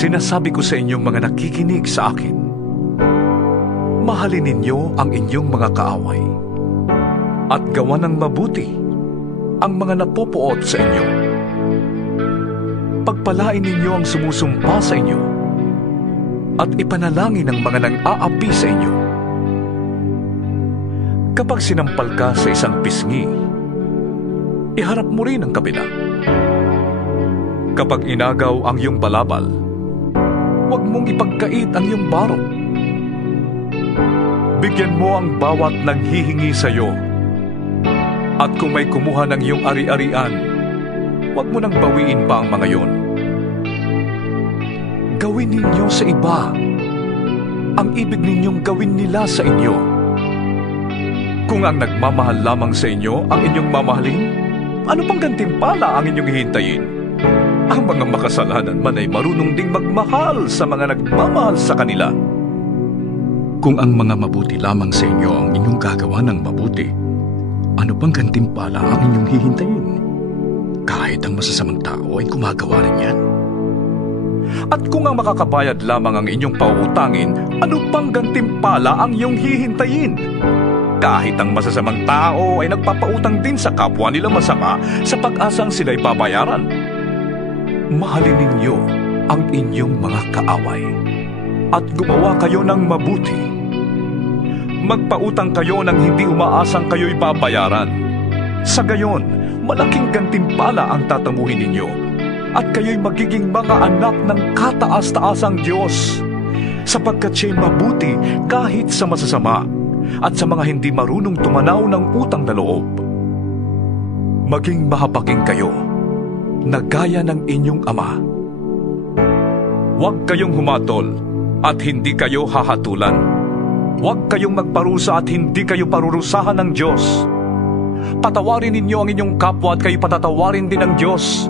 Sinasabi ko sa inyong mga nakikinig sa akin, mahalin ninyo ang inyong mga kaaway at gawan ng mabuti ang mga napupuot sa inyo. Pagpalain ninyo ang sumusumpa sa inyo at ipanalangin ang mga nang-aapi sa inyo. Kapag sinampal ka sa isang pisngi, iharap mo rin ang kabila. Kapag inagaw ang iyong balabal, huwag mong ipagkait ang iyong barong. Bigyan mo ang bawat nanghihingi sa iyo. At kung may kumuha ng iyong ari-arian, huwag mo nang bawiin pa ang mga iyon. Gawin ninyo sa iba ang ibig ninyong gawin nila sa inyo. Kung ang nagmamahal lamang sa inyo ang inyong mamahalin, ano pang gantimpala ang inyong hihintayin? Ang mga makasalanan man ay marunong ding magmahal sa mga nagmamahal sa kanila. Kung ang mga mabuti lamang sa inyo ang inyong gagawa ng mabuti, ano pang gantimpala ang inyong hihintayin? Kahit ang masasamang tao ay gumagawa rin yan. At kung ang makakabayad lamang ang inyong pauutangin, ano pang gantimpala ang iyong hihintayin? Kahit ang masasamang tao ay nagpapautang din sa kapwa nila masama sa pag-asang sila'y babayaran. Mahalin ninyo ang inyong mga kaaway at gumawa kayo ng mabuti. Magpautang kayo nang hindi umaasang kayo'y babayaran. Sa gayon, malaking gantimpala ang tatamuhin ninyo at kayo'y magiging mga anak ng kataas-taasang Diyos, sapagkat siya'y mabuti kahit sa masasama at sa mga hindi marunong tumanaw ng utang na loob. Maging mahabagin kayo na gaya ng inyong ama. Huwag kayong humatol at hindi kayo hahatulan. Huwag kayong magparusa at hindi kayo parurusahan ng Diyos. Patawarin ninyo ang inyong kapwa at kayo patatawarin din ng Diyos.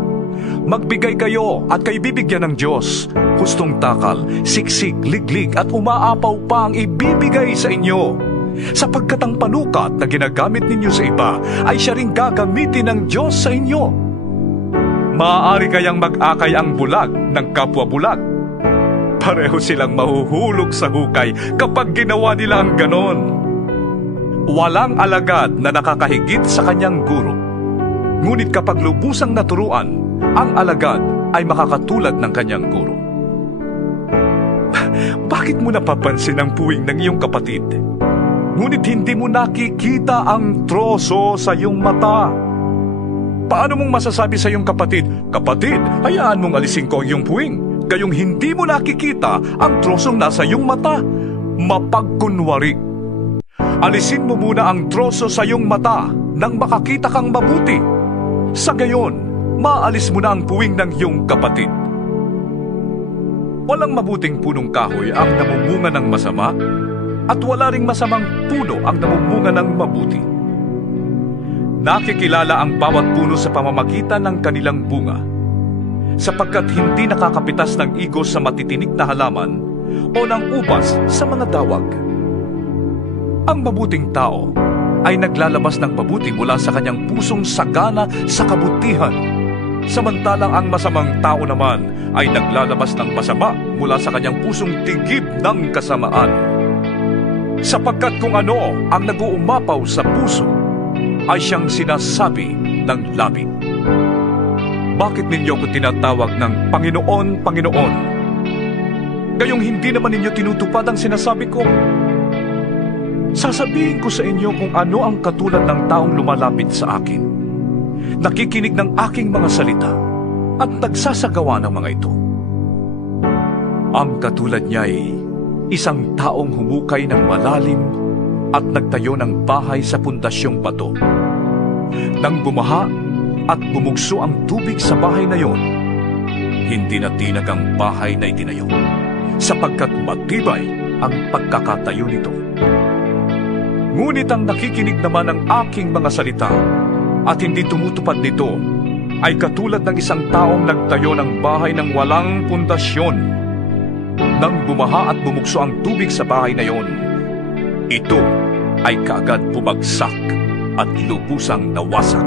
Magbigay kayo at kayo bibigyan ng Diyos. Hustong takal, siksik, liglig at umaapaw pa ang ibibigay sa inyo. Sapagkat ang panukat na ginagamit ninyo sa iba ay siya ring gagamitin ng Diyos sa inyo. Maaari kayang mag-akay ang bulag ng kapwa bulag. Pareho silang mahuhulog sa hukay kapag ginawa nila ang ganon. Walang alagad na nakakahigit sa kanyang guro. Ngunit kapag lubusang naturuan, ang alagad ay makakatulad ng kanyang guro. Bakit mo napapansin ang puwing ng iyong kapatid? Ngunit hindi mo nakikita ang troso sa iyong mata. Paano mong masasabi sa iyong kapatid, "Kapatid, hayaan mong alisin ko ang iyong puwing," gayong hindi mo nakikita ang trosong nasa iyong mata? Mapagkunwari. Alisin mo muna ang troso sa iyong mata nang makakita kang mabuti. Sa gayon, maalis mo na ang puwing ng iyong kapatid. Walang mabuting punong kahoy ang namumunga ng masama, at wala ring masamang puno ang namumunga ng mabuti. Nakikilala ang bawat puno sa pamamagitan ng kanilang bunga, sapagkat hindi nakakapitas ng igos sa matitinik na halaman o ng ubas sa mga dawag. Ang mabuting tao ay naglalabas ng mabuti mula sa kanyang pusong sagana sa kabutihan, samantalang ang masamang tao naman ay naglalabas ng masama mula sa kanyang pusong tigib ng kasamaan. Sapagkat kung ano ang nag-uumapaw sa puso ay siyang sinasabi ng labi. Bakit ninyo ko tinatawag ng Panginoon, Panginoon? Gayong hindi naman ninyo tinutupad ang sinasabi ko. Sasabihin ko sa inyo kung ano ang katulad ng taong lumalapit sa akin, nakikinig ng aking mga salita, at nagsasagawa ng mga ito. Ang katulad niya ay isang taong humukay ng malalim at nagtayo ng bahay sa pundasyong bato. Nang bumaha at bumugso ang tubig sa bahay na yon, hindi na tinag ang bahay na itinayo, sapagkat matibay ang pagkakatayo nito. Ngunit ang nakikinig naman ng aking mga salita at hindi tumutupad nito ay katulad ng isang taong nagtayo ng bahay ng walang pundasyon. Nang bumaha at bumugso ang tubig sa bahay na yon, ito ay kaagad bumagsak at lubusang nawasak.